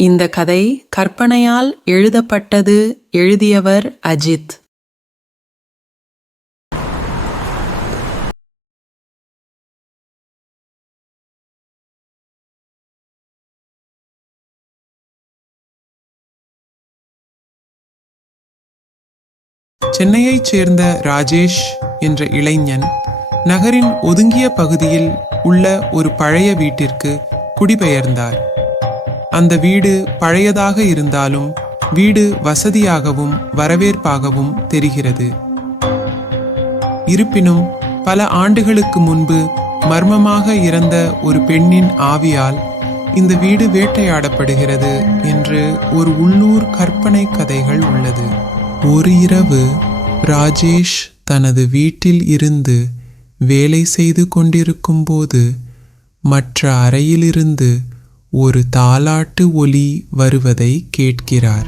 இந்த கதை கற்பனையால் எழுதப்பட்டது எழுதியவர் அஜித். சென்னையைச் சேர்ந்த ராஜேஷ் என்ற இளைஞன் நகரின் ஒதுங்கிய பகுதியில் உள்ள ஒரு பழைய வீட்டிற்கு குடிபெயர்ந்தார். அந்த வீடு பழையதாக இருந்தாலும் வீடு வசதியாகவும் வரவேற்பாகவும் தெரிகிறது. இருப்பினும் பல ஆண்டுகளுக்கு முன்பு மர்மமாக இறந்த ஒரு பெண்ணின் ஆவியால் இந்த வீடு வேட்டையாடப்படுகிறது என்று ஒரு உள்ளூர் கற்பனை கதைகள் உள்ளது. ஒரு இரவு ராஜேஷ் தனது வீட்டில் இருந்து வேலை செய்து கொண்டிருக்கும்போது மற்ற அறையிலிருந்து ஒரு தாலாட்டு ஒலி வருவதை கேட்கிறார்.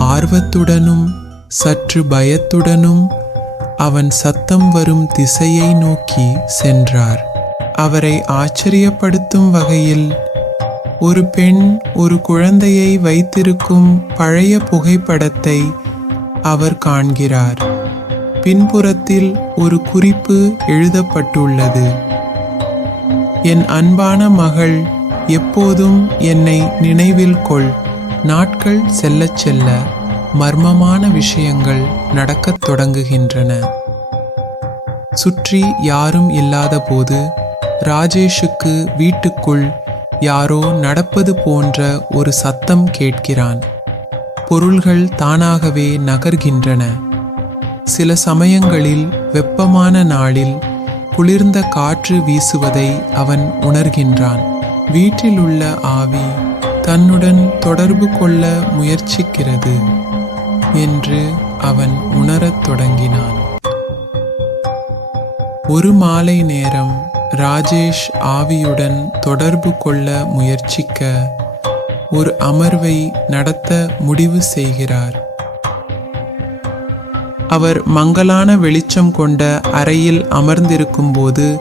ஆர்வத்துடனும் சற்று பயத்துடனும் அவன் சத்தம் வரும் திசையை நோக்கி சென்றார். அவரை ஆச்சரியப்படுத்தும் வகையில் ஒரு பெண் ஒரு குழந்தையை வைத்திருக்கும் பழைய புகைப்படத்தை அவர் காண்கிறார். பின்புறத்தில் ஒரு குறிப்பு எழுதப்பட்டுள்ளது. என் அன்பான மகள் எப்போதும் என்னை நினைவில் கொள். நாட்கள் செல்லச் செல்ல மர்மமான விஷயங்கள் நடக்கத் தொடங்குகின்றன. சுற்றி யாரும் இல்லாதபோது ராஜேஷுக்கு வீட்டுக்குள் யாரோ நடப்பது போன்ற ஒரு சத்தம் கேட்கிறான். பொருள்கள் தானாகவே நகர்கின்றன. சில சமயங்களில் வெப்பமான நாளில் குளிர்ந்த காற்று வீசுவதை அவன் உணர்கின்றான். வீட்டிலுள்ள ஆவி தன்னுடன் தொடர்பு கொள்ள முயற்சிக்கிறது என்று அவன் உணரத் தொடங்கினான். ஒரு மாலை நேரம் ராஜேஷ் ஆவியுடன் தொடர்பு கொள்ள முயற்சிக்க ஒரு அமர்வை நடத்த முடிவு செய்கிறார். அவர் மங்கலான வெளிச்சம் கொண்ட அறையில் அமர்ந்திருக்கும் போது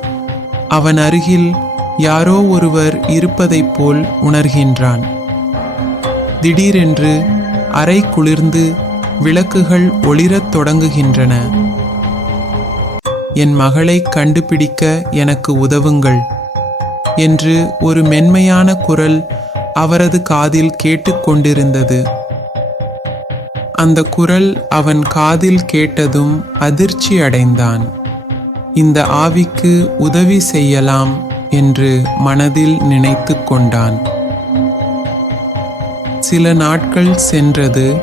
அவன் அருகில் யாரோ ஒருவர் இருப்பதைப் போல் உணர்கின்றான். திடீரென்று அறை குளிர்ந்து விளக்குகள் ஒளிரத் தொடங்குகின்றன. என் மகளை கண்டுபிடிக்க எனக்கு உதவுங்கள் என்று ஒரு மென்மையான குரல் அவரது காதில் கேட்டுக்கொண்டிருந்தது. அந்த குரல் அவன் காதில் கேட்டதும் அதிர்ச்சி அடைந்தான். இந்த ஆவிக்கு உதவி செய்யலாம் என்று மனதில் நினைத்து கொண்டான். சில நாட்கள் சென்றது.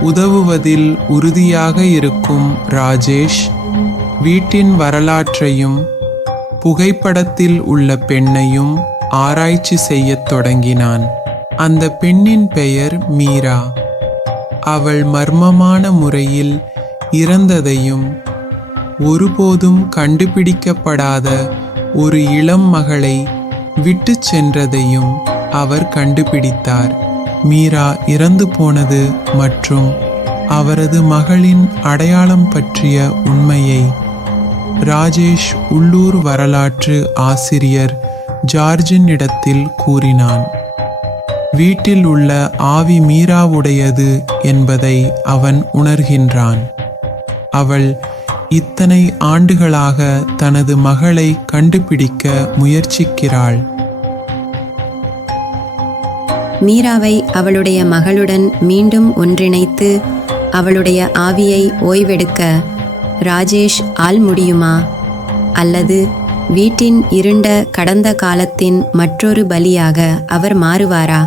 உதவுவதில் உறுதியாக இருக்கும் ராஜேஷ் வீட்டின் வரலாற்றையும் புகைப்படத்தில் உள்ள பெண்ணையும் ஆராய்ச்சி செய்யத் தொடங்கினான். அந்த பெண்ணின் பெயர் மீரா. அவள் மர்மமான முறையில் இறந்ததையும் ஒருபோதும் கண்டுபிடிக்கப்படாத ஒரு இளம் மகளை விட்டுச் சென்றதையும் அவர் கண்டுபிடித்தார். மீரா இறந்து போனது மற்றும் அவரது மகளின் அடையாளம் பற்றிய உண்மையை ராஜேஷ் உள்ளூர் வரலாற்று ஆசிரியர் ஜார்ஜின் இடத்தில் கூறினான் வீட்டில் உள்ள ஆவி மீராவுடையது என்பதை அவன் உணர்கின்றான். அவள் இத்தனை ஆண்டுகளாக தனது மகளை கண்டுபிடிக்க முயற்சிக்கிறாள். மீராவை அவளுடைய மகளுடன் மீண்டும் ஒன்றிணைத்து அவளுடைய ஆவியை ஓய்வெடுக்க ராஜேஷ் ஆள் முடியுமா? அல்லது வீட்டின் இருண்ட கடந்த காலத்தின் மற்றொரு பலியாக அவர் மாறுவாரா?